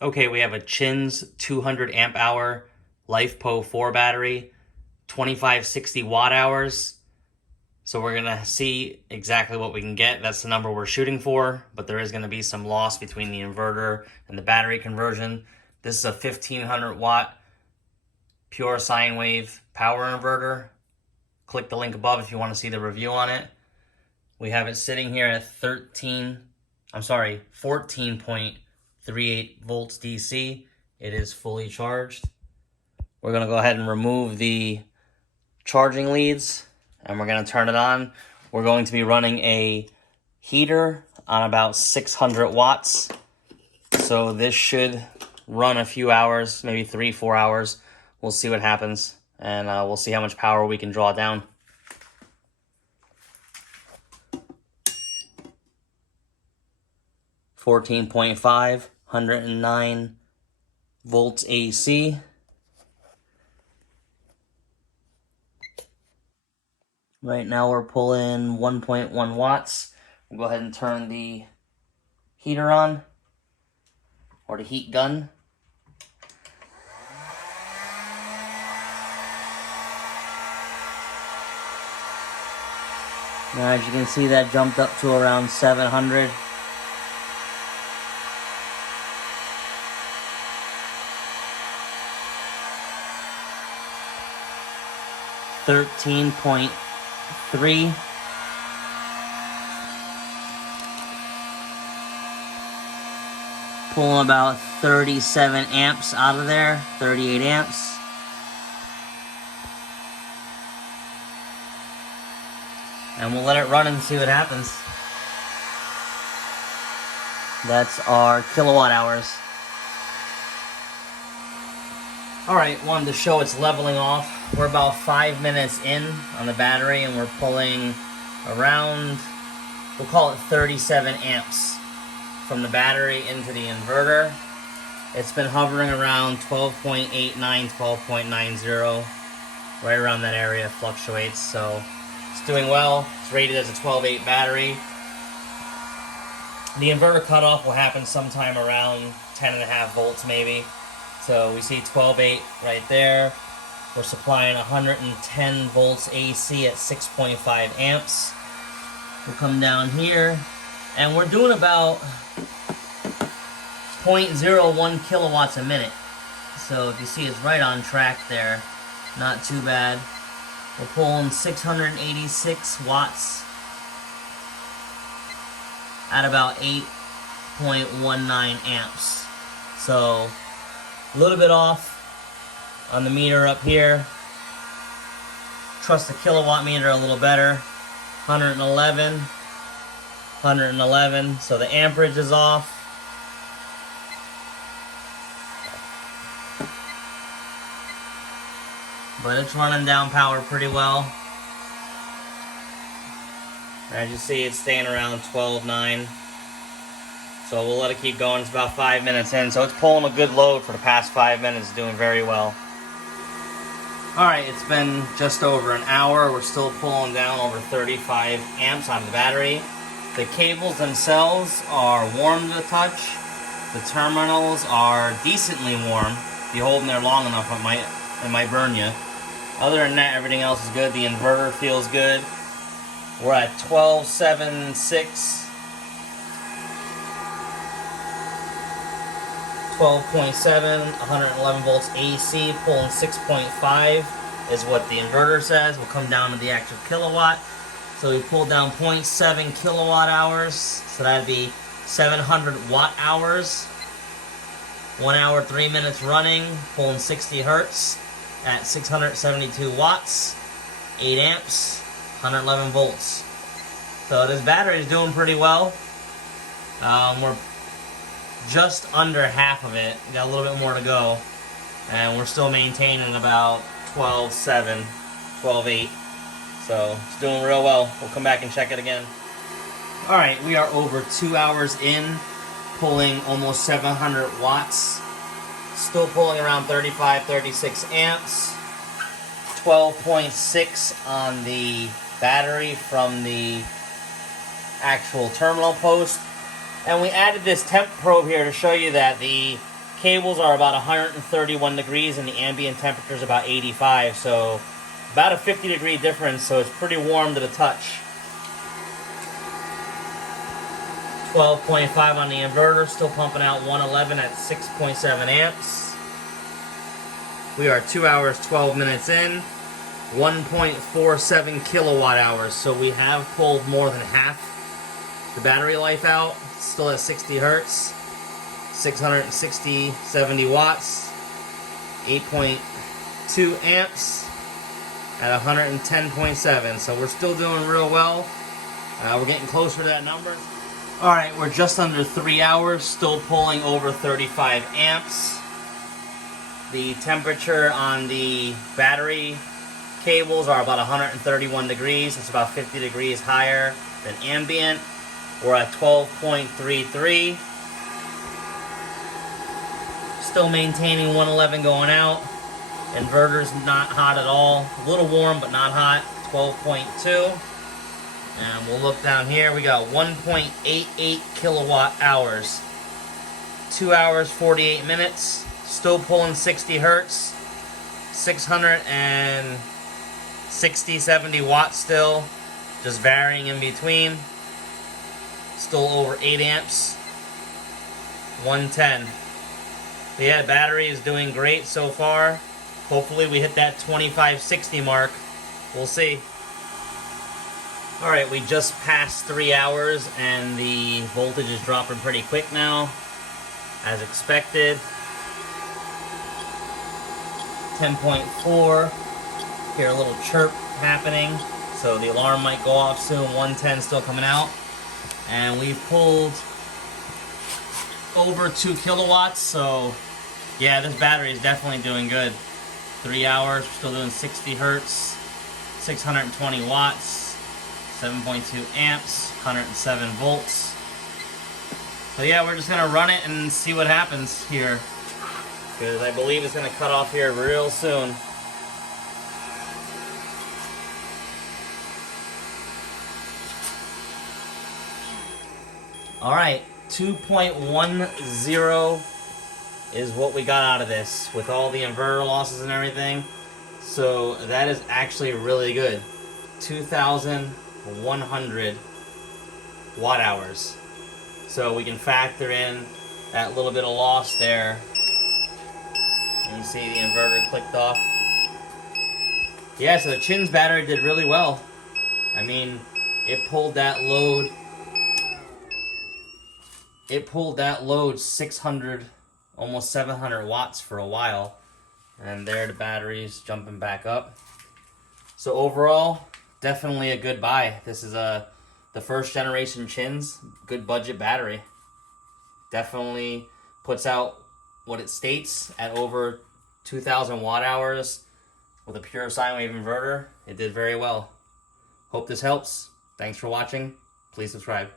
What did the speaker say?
Okay, we have a CHINS 200 amp hour LiFePO4 battery, 2560 watt hours. So we're gonna see exactly what we can get. That's the number we're shooting for, but there is gonna be some loss between the inverter and the battery conversion. This is a 1500 watt pure sine wave power inverter. Click the link above if you want to see the review on it. We have it sitting here at 14.38 volts DC. It is fully charged. We're gonna go ahead and remove the charging leads and we're gonna turn it on. We're going to be running a heater on about 600 watts. So this should run a few hours, maybe 3-4 hours. We'll see what happens and we'll see how much power we can draw down. $14.5, 109 volts AC. Right now we're pulling 1.1 watts. We'll go ahead and turn the heater on, or the heat gun. Now as you can see, that jumped up to around 700. $13.3. Pulling about 37 amps out of there, 38 amps. And we'll let it run and see what happens. That's our kilowatt hours. Alright, wanted to show it's leveling off. We're about 5 minutes in on the battery and we're pulling around, we'll call it 37 amps from the battery into the inverter. It's been hovering around 12.89, 12.90, right around that area. It fluctuates, so it's doing well. It's rated as a 12.8 battery. The inverter cutoff will happen sometime around 10.5 volts maybe. So we see 12.8 right there. We're supplying 110 volts AC at 6.5 amps. We'll come down here and we're doing about 0.01 kilowatts a minute. So if you see, it's right on track there. Not too bad. We're pulling 686 watts at about 8.19 amps. So a little bit off on the meter up here. Trust the kilowatt meter a little better. 111, 111. So the amperage is off. But it's running down power pretty well. As you see, it's staying around 12.9. So we'll let it keep going. It's about 5 minutes in. So it's pulling a good load for the past 5 minutes, doing very well. Alright, it's been just over an hour. We're still pulling down over 35 amps on the battery. The cables themselves are warm to the touch. The terminals are decently warm. If you hold them there long enough, it might burn you. Other than that, everything else is good. The inverter feels good. We're at 12.76. 12.7, 111 volts AC, pulling 6.5 is what the inverter says. We'll come down to the actual kilowatt. So we pulled down 0.7 kilowatt hours. So that'd be 700 watt hours. 1 hour, 3 minutes running, pulling 60 hertz at 672 watts, 8 amps, 111 volts. So this battery is doing pretty well. We're just under half of it. We got a little bit more to go. And we're still maintaining about 12.7, 12.8. So it's doing real well. We'll come back and check it again. Alright, we are over 2 hours in, pulling almost 700 watts. Still pulling around 35, 36 amps. 12.6 on the battery from the actual terminal post. And we added this temp probe here to show you that the cables are about 131 degrees and the ambient temperature is about 85, so about a 50-degree difference, so it's pretty warm to the touch. 12.5 on the inverter, still pumping out 111 at 6.7 amps. We are 2 hours, 12 minutes in, 1.47 kilowatt hours, so we have pulled more than half the battery life out. Still at 60 hertz, 660, 70 watts, 8.2 amps at 110.7. So we're still doing real well. We're getting closer to that number. All right, we're just under 3 hours, still pulling over 35 amps. The temperature on the battery cables are about 131 degrees. It's about 50 degrees higher than ambient. We're at 12.33. Still maintaining 111 going out. Inverter's not hot at all. A little warm, but not hot. 12.2. And we'll look down here. We got 1.88 kilowatt hours. 2 hours, 48 minutes. Still pulling 60 hertz. 660, 70 watts still. Just varying in between. Still over 8 amps. 110. But yeah, battery is doing great so far. Hopefully we hit that 2560 mark. We'll see. Alright, we just passed 3 hours and the voltage is dropping pretty quick now, as expected. 10.4. Hear a little chirp happening, so the alarm might go off soon. 110 still coming out. And we've pulled over 2 kilowatts, so yeah, this battery is definitely doing good. 3 hours, we're still doing 60 hertz, 620 watts. 7.2 amps, 107 volts. So yeah, we're just gonna run it and see what happens here, because I believe it's gonna cut off here real soon. All right, 2.10 is what we got out of this with all the inverter losses and everything. So that is actually really good. 2,100 watt hours. So we can factor in that little bit of loss there. And you see the inverter clicked off. Yeah, so the CHINS battery did really well. I mean, it pulled that load. It pulled that load 600, almost 700 watts for a while. And there the battery's jumping back up. So overall, definitely a good buy. This is the first generation CHINS, good budget battery. Definitely puts out what it states at over 2,000 watt hours with a pure sine wave inverter. It did very well. Hope this helps. Thanks for watching. Please subscribe.